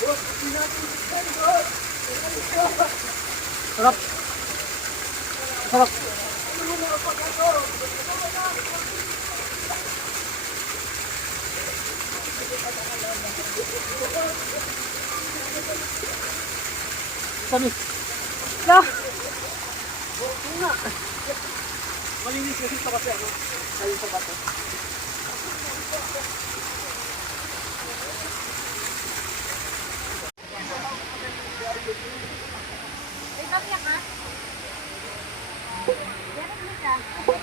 Sarap. Sarap. Sabi. La. Malinis kasi ito kasi ano. Ayun sa bato.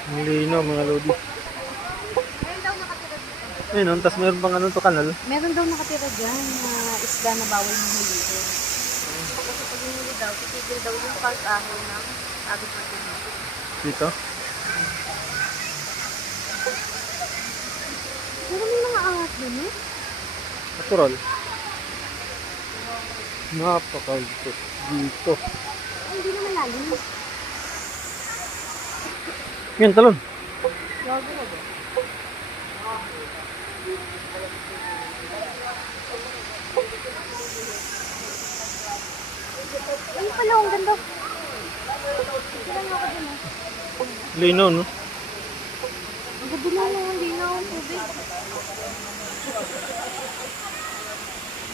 Ang lino mga lodi. Meron daw nakatira dyan. Ayun, tapos meron pang ano to kanal. Meron daw nakatira dyan na isda na bawal mong hulihin. Kasi pag hinuli daw, titigil daw yung pag-ahon ng agad na tinuli. Dito. Pero may mga angat dun eh. Natural. Napakalito dito. Hindi naman lalim. Yan, talon. Gago na ba? Ay pala, ang ganda. Kailan nga ako dun eh. Lino, no? Ang ganda na lang, hindi na akong tubig.